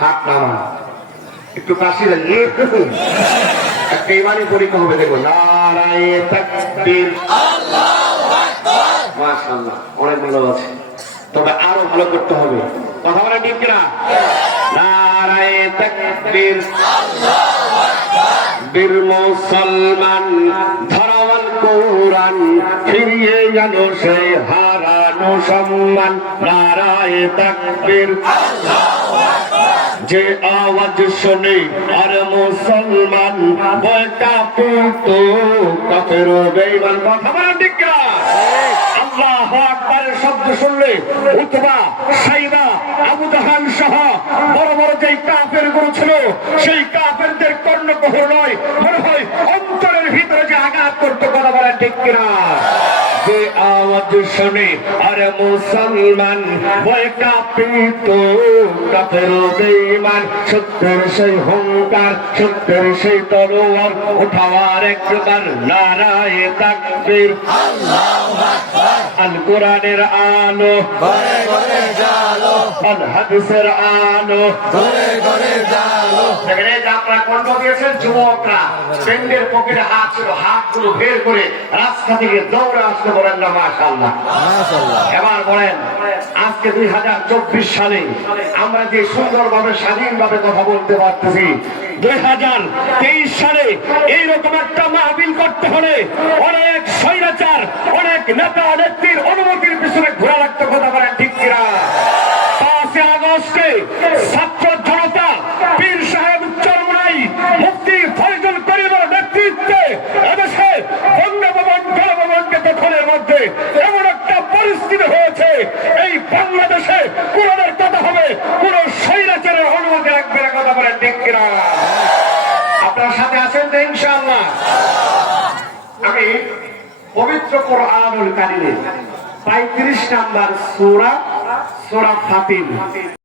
হাত নামান, একটু কাশি লাগিয়ে একটা ইমানি পরীক্ষা হবে। দেখো, নারায়ে তাকবীর, আল্লাহু আকবার। মাশাআল্লাহ, অনেক ভালো আছে, তবে আরো ভালো করতে হবে। কথা বলে ঠিক কিনা? নারায়ে তাকবীর, আল্লাহু আকবার। বীর মুসলমান ধরাওয়াল কোরআন, ফিরিয়ে আনো সেই হারানো সম্মান। নারায়ে তাকবীর, আল্লাহু আকবার। যে আওয়াজ শুনে আর মুসলমান ভয় কাঁপিত কাফের বেঈমান। কথা বলেন ঠিক কিনা? আল্লাহু আকবারের শব্দ শুনলে উতবা, সাইবা, আবু জাহাল সহ বড় বড় যে কাফের গুলো ছিল, সেই কাফেরদের কর্ণকুহর নয়, মনে হয় অন্তরের ভিতরে যে আঘাত করতে। কথা বলেন ঠিক কিনা? যে আওয়াজ শুনে আর মুসলমান ভয় কাঁপিত কাফের বেঈমান। সত্যের সেই হুঙ্কার, সত্যের সেই তলোয়ার উঠাওয়ার একবার। নারায়ে তাকবীর, আল্লাহু আকবার। আল কোরআনের আলো ঘরে ঘরে জ্বালো, আল হাদিসের আলো ঘরে ঘরে জ্বালো। দেখেন, এই যে আপনারা কণ্ঠ দিয়েছেন যুবকরা, পেন্ডের পকেটে হাত ছিল, হাতগুলো বের করে রাস্তা থেকে দৌড়ে আসতে বলেন না? মাশাআল্লাহ, মাশাআল্লাহ। এবার বলেন, আজকে 2024 সালে আমরা যে সুন্দরভাবে স্বাধীনভাবে কথা বলতে পারতেছি, 2023 সালে এইরকম একটা মাহফিল করতে হলে অনেক স্বৈরাচার, অনেক নেতা নেত্রীর অনুমতির পিছনে ঘোরা লাগতো। কথা বলেন ঠিক কিনা? 5 আগস্টে ছাত্র জনতা পীর সাহেব চরমনাই মুফতি ফয়জুল করিমের নেতৃত্বে এদেশে বঙ্গভবন গণভবনকে দখলের মধ্যে এমন একটা পরিস্থিতি হয়েছে, এই বাংলাদেশে কোরআনের কথা হবে, কোন স্বৈরাচারের অনুমতি লাগবে না। কথা বলেন ঠিক কিনা? আপনার সাথে আছেন তো ইনশাআল্লাহ? আমি পবিত্র কোরআনুল কারীমের 35 নাম্বার সূরা, সূরা ফাতির